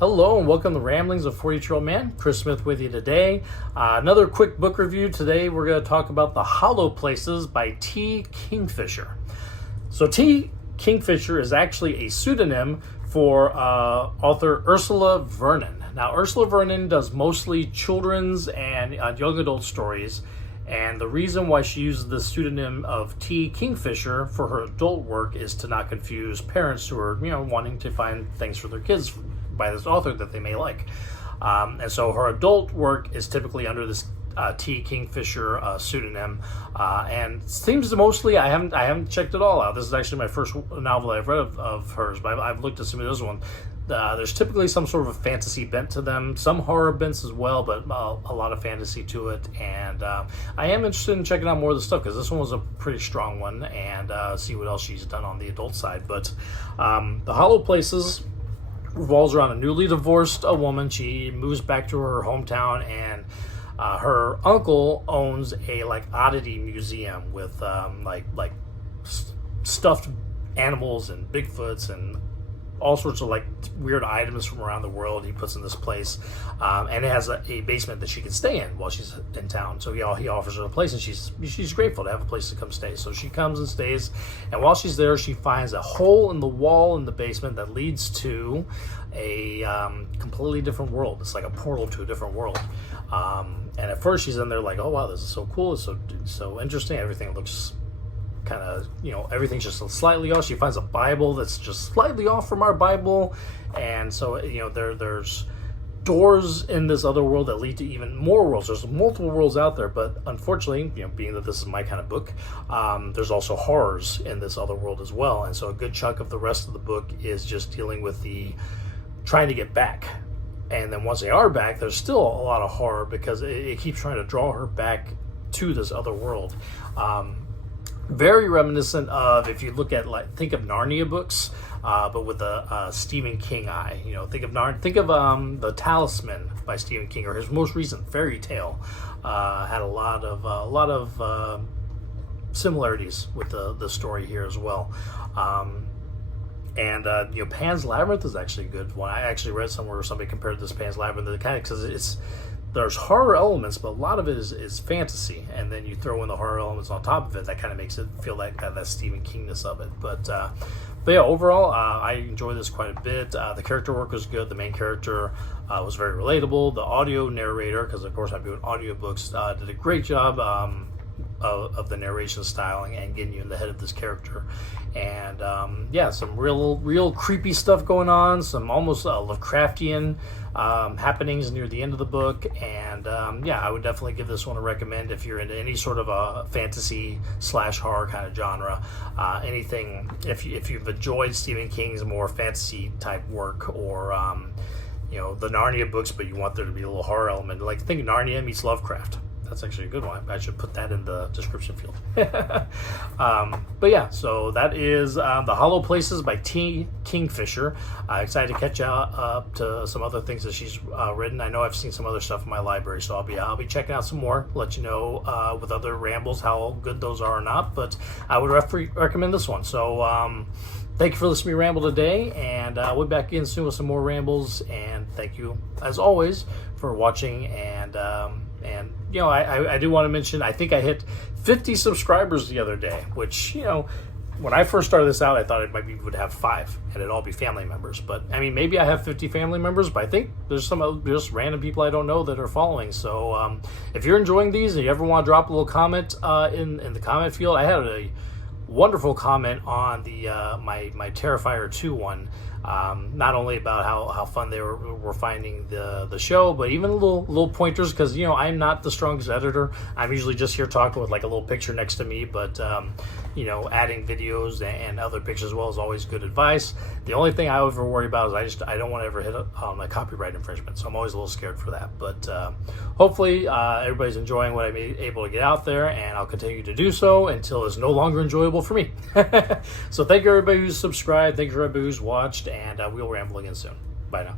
Hello and welcome to Ramblings of 40-Year-Old Man. Chris Smith with you today. Another quick book review. Today we're going to talk about The Hollow Places by T. Kingfisher. So T. Kingfisher is actually a pseudonym for author Ursula Vernon. Now Ursula Vernon does mostly children's and young adult stories. And the reason why she uses the pseudonym of T. Kingfisher for her adult work is to not confuse parents who are, wanting to find things for their kids by this author that they may like. And so her adult work is typically under this T. Kingfisher pseudonym, and seems to mostly, I haven't checked it all out. This is actually my first novel I've read of hers, but I've looked at some of those ones. There's typically some sort of a fantasy bent to them, some horror bents as well, but a lot of fantasy to it. And I am interested in checking out more of the stuff because this one was a pretty strong one, and see what else she's done on the adult side. But The Hollow Places revolves around a newly divorced woman. She moves back to her hometown, and her uncle owns a oddity museum with stuffed animals and Bigfoots and all sorts of weird items from around the world he puts in this place, and it has a basement that she can stay in while she's in town. So he offers her a place, and she's grateful to have a place to come stay. So she comes and stays, and while she's there, she finds a hole in the wall in the basement that leads to a completely different world. It's like a portal to a different world. And at first she's in there like, oh wow, this is so cool, it's so interesting. Everything looks kind of, everything's just slightly off. She finds a Bible that's just slightly off from our Bible, and so there's doors in this other world that lead to even more worlds. There's multiple worlds out there, but unfortunately, being that this is my kind of book, there's also horrors in this other world as well. And so a good chunk of the rest of the book is just dealing with the trying to get back. And then once they are back, there's still a lot of horror because it keeps trying to draw her back to this other world. Very reminiscent of, if you look at think of Narnia books, but with a Stephen King eye. Think of The Talisman by Stephen King, or his most recent fairy tale. Had a lot of similarities with the story here as well. And Pan's Labyrinth is actually a good one. I actually read somewhere where somebody compared this Pan's Labyrinth to because there's horror elements, but a lot of it is fantasy, and then you throw in the horror elements on top of it. That kind of makes it feel like that Stephen Kingness of it. But yeah, overall, I enjoy this quite a bit. The character work was good. The main character was very relatable. The audio narrator, because of course I'm doing audiobooks, did a great job of the narration styling and getting you in the head of this character. And yeah, some real creepy stuff going on, some almost Lovecraftian happenings near the end of the book. And yeah, I would definitely give this one a recommend if you're into any sort of a fantasy / horror kind of genre. Anything, if you've enjoyed Stephen King's more fantasy type work, or the Narnia books, but you want there to be a little horror element, think Narnia meets Lovecraft. That's actually a good one. I should put that in the description field. But yeah, so that is The Hollow Places by T. Kingfisher. Excited to catch up to some other things that she's written. I know I've seen some other stuff in my library, so I'll be checking out some more. Let you know with other rambles how good those are or not. But I would recommend this one. So thank you for listening to me ramble today, and we'll be back in soon with some more rambles. And thank you, as always, for watching. And I do want to mention, I think I hit 50 subscribers the other day, which, when I first started this out, I thought would have 5, and it'd all be family members. But, maybe I have 50 family members, but I think there's some just random people I don't know that are following. So if you're enjoying these and you ever want to drop a little comment in the comment field, I had a wonderful comment on the my Terrifier 2 one. Not only about how fun they were finding the show, but even little pointers, because I'm not the strongest editor. I'm usually just here talking with a little picture next to me, but adding videos and other pictures as well is always good advice. The only thing I ever worry about is I don't want to ever hit a copyright infringement, so I'm always a little scared for that. But hopefully everybody's enjoying what I'm able to get out there, and I'll continue to do so until it's no longer enjoyable for me. So thank you everybody who's subscribed, thank you for everybody who's watched, and we'll ramble again soon. Bye now.